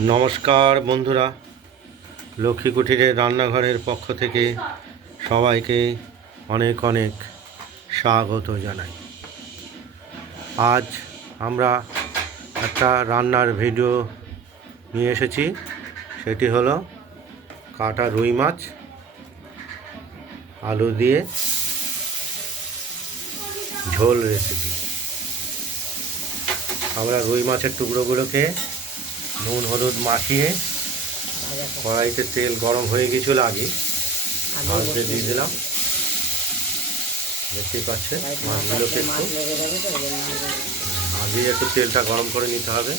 নমস্কার বন্ধুরা, লক্ষ্মী কুঠিরের রান্নাঘরের পক্ষ থেকে সবাইকে অনেক অনেক স্বাগত জানাই। আজ আমরা একটা রান্নার ভিডিও নিয়ে এসেছি। সেটি হলো কাটা রুই মাছ আলু দিয়ে ঝোল রেসিপি। আমরা রুই মাছের টুকরোগুলোকে নুন হলুদ মাখিয়ে কড়াইতে তেল গরম হয়ে গেছিল আগে মাছটা দিয়ে দিলাম। দেখতেই পাচ্ছেন মাছগুলোকে আগে একটু তেলটা গরম করে নিতে হবে।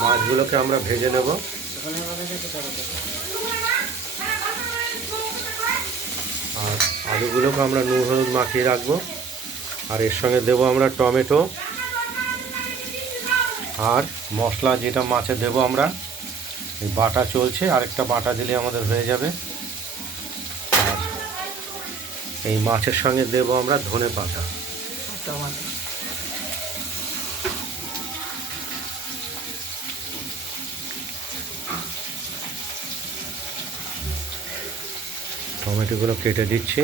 মাছগুলোকে আমরা ভেজে নেব। আর আলুগুলোকে আমরা নুন হলুদ মাখিয়ে রাখবো। আর এর সঙ্গে দেবো আমরা টমেটো আর মশলা, যেটা মাছে দেবো আমরা এই বাটা চলছে, আরেকটা বাটা দিলে আমাদের হয়ে যাবে। আর এই মাছের সঙ্গে দেবো আমরা ধনে পাতা। টমেটোগুলো কেটে দিচ্ছি।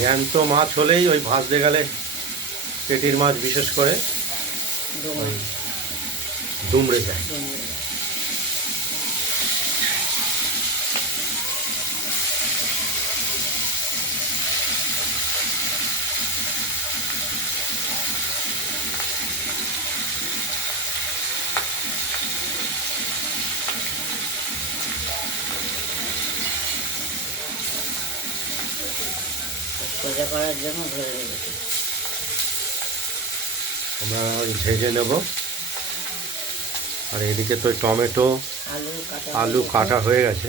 জ্যান্ত মাছ হলেই ওই ভাজতে গেলে পেটির মাছ বিশেষ করে দুমড়ে যায়। সোজা করার জন্য ধরে রেখেছি, আমরা ভেজে নেব। আর এদিকে তো টমেটো আলু কাটা হয়ে গেছে।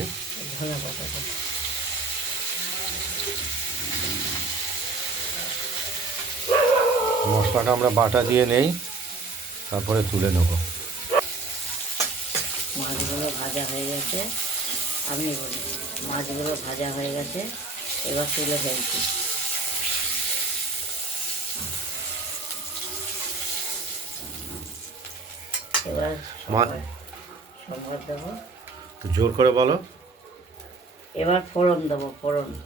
মশলাটা আমরা বাটা দিয়ে নেই, তারপরে তুলে নেব। মাছগুলো ভাজা হয়ে গেছে, আমি বলি মাছগুলো ভাজা হয়ে গেছে, এবার তুলে ফেলছি। এবার সম্বাদ দেবো, জোর করে বলো। এবার ফোড়ন দেবো।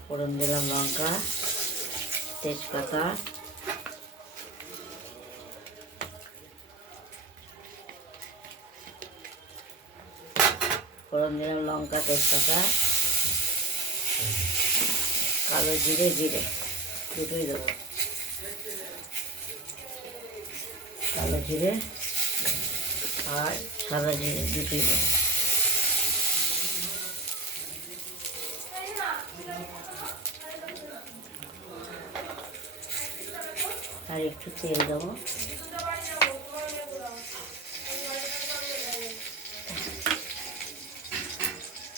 ফোড়ন দিলাম লঙ্কা, তেজপাতা, তেজপাতা, কালো জিরে দুটোই দেবো। কালো জিরে আর সাদা জিরে দুটোই দেবো। আর একটু তেল দেবো।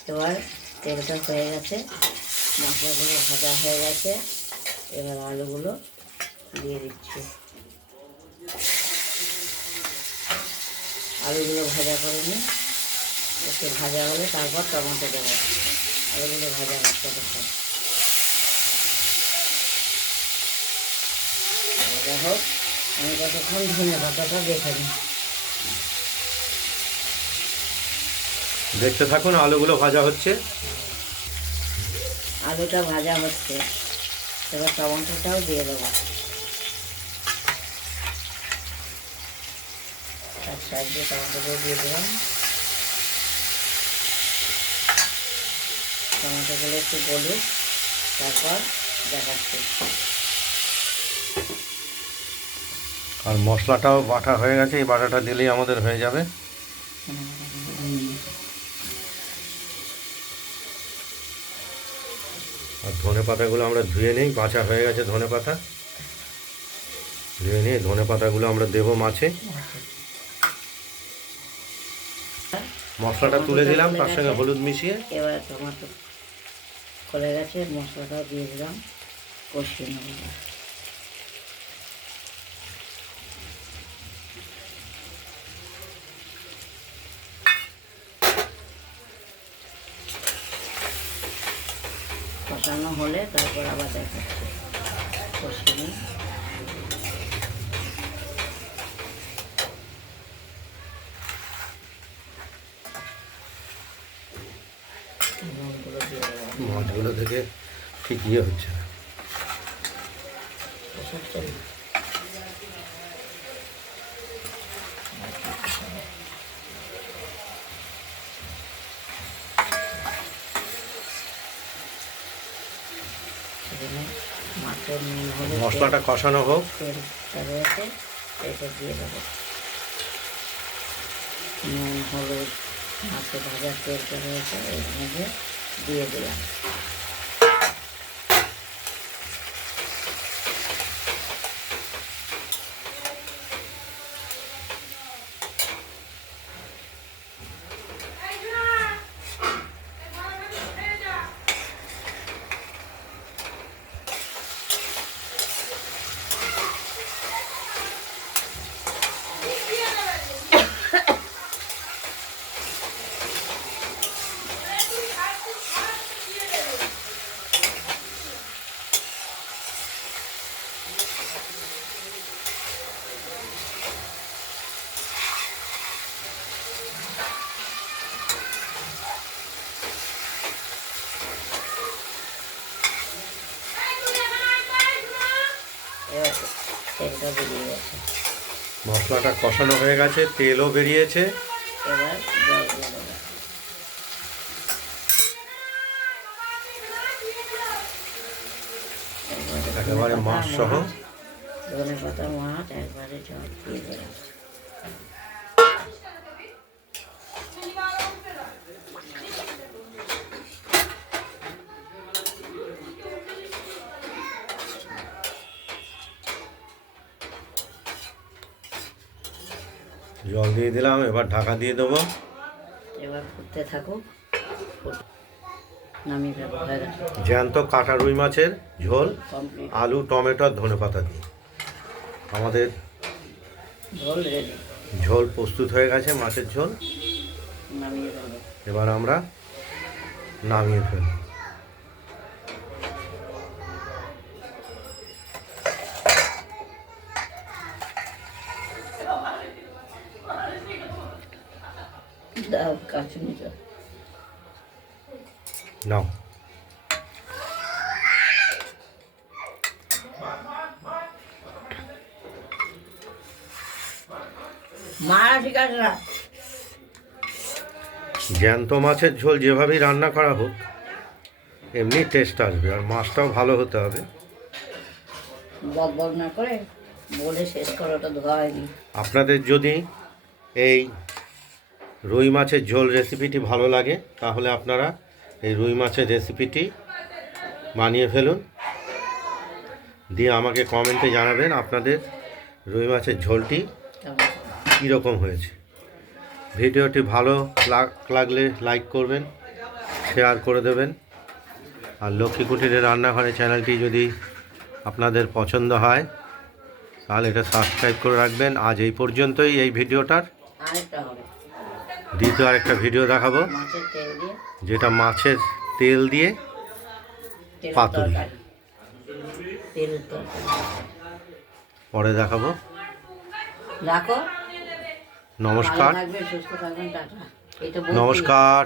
এবার তেলটা হয়ে গেছে, মশলাগুলো ভাজা হয়ে গেছে, এবার আলুগুলো দিয়ে দিচ্ছি। আলুগুলো ভাজা করে নিই, একটু ভাজা হলে তারপর টমেটো দেবো। আলুগুলো ভাজা হচ্ছে, ভাজা হোক, আমি ততক্ষণ ধনে পাতাটা দেখে নিই। দেখতে থাকুন, আলুগুলো ভাজা হচ্ছে। আলুটা ভাজা হচ্ছে, এবার টমেটোটাও দিয়ে দেবো। তার সাইডে টমেটোগুলো দিয়ে দিলাম। টমেটোগুলো একটু গলুক, তারপর দেখাচ্ছি। আর মশলাটাও বাটা হয়ে গেছে, এই বাটাটা দিলেই আমাদের হয়ে যাবে। আর ধনে পাতাগুলো আমরা ধুয়ে নিই, বাছা হয়ে গেছে ধনে পাতা। ধুয়ে নিয়ে ধনে পাতাগুলো আমরা দেবো মাছে। মশলাটা তুলে দিলাম, তার সঙ্গে হলুদ মিশিয়ে। এবার টমেটো গলে গেছে, মশলাটাও দিয়ে দিলাম, কষিয়ে নেব। কষানো হলে তারপর আবার দেখাচ্ছি, কষিয়ে নিই। নুনগুলো দিয়ে দেবো। মাছগুলো থেকে ঠিক ইয়ে হচ্ছে না। কষাচ্ছে না। সেখানে মাছের নুন হলে মশলাটা কষানো হোক। তেলটা রয়েছে, এটা দিয়ে দেবো। নুন হলুদ মাছের ভাজার তেলটা রয়েছে, এর মধ্যে দিয়ে দিলাম। এবার তেলটা বেরিয়ে গেছে, মশলাটা কষানো হয়ে গেছে, তেলও বেরিয়েছে। এবার জল দিয়ে দেবো। একেবারে মাছ সহ ধনে পাতা মাছ একবারে জল দিয়ে দিলাম। জল দিয়ে দিলাম, এবার ঢাকা দিয়ে দেবো। এবার ফুটতে থাকুক, নামিয়ে ফেলবো, হয়ে গেছে জ্যান্ত কাটা রুই মাছের ঝোল, কমপ্লিট। আলু টমেটো আর ধনে পাতা দিয়ে আমাদের ঝোল রেডি, ঝোল প্রস্তুত হয়ে গেছে, মাছের ঝোল। নামিয়ে ফেলবো। এবার আমরা নামিয়ে ফেলব। দাও কাঁচুনিটা। নাও। মারা ঠিক আছে না, জ্যান্ত মাছের ঝোল যেভাবেই রান্না করা হোক এমনি টেস্ট আসবে, আর মাছটাও ভালো হতে হবে। বক বক না করে বলে শেষ করাটা ধোয়া হয়নি। আপনাদের যদি এই রুই মাছের ঝোল রেসিপিটি ভালো লাগে তাহলে আপনারা এই রুই মাছের রেসিপিটি বানিয়ে ফেলুন, দিয়ে আমাকে কমেন্টে জানাবেন আপনাদের রুই মাছের ঝোলটি কীরকম হয়েছে। ভিডিওটি ভালো লাগলে লাইক করবেন, শেয়ার করে দেবেন, আর লক্ষ্মী কুটিরের রান্নাঘরে চ্যানেলটি যদি আপনাদের পছন্দ হয় তাহলে এটা সাবস্ক্রাইব করে রাখবেন। আজ এই পর্যন্তই এই ভিডিওটার। আরেকটা হবে, দ্বিতীয় আরেকটা ভিডিও দেখাবো, মাছের তেল দিয়ে যেটা মাছের তেল দিয়ে তেলের পাতুরি। তরকারি। তেলের তরকারি পরে দেখাবো। রাখো, নমস্কার। ভালো থাকবেন, সুস্থ থাকবেন, টাটা। এটা বলতেই- নমস্কার।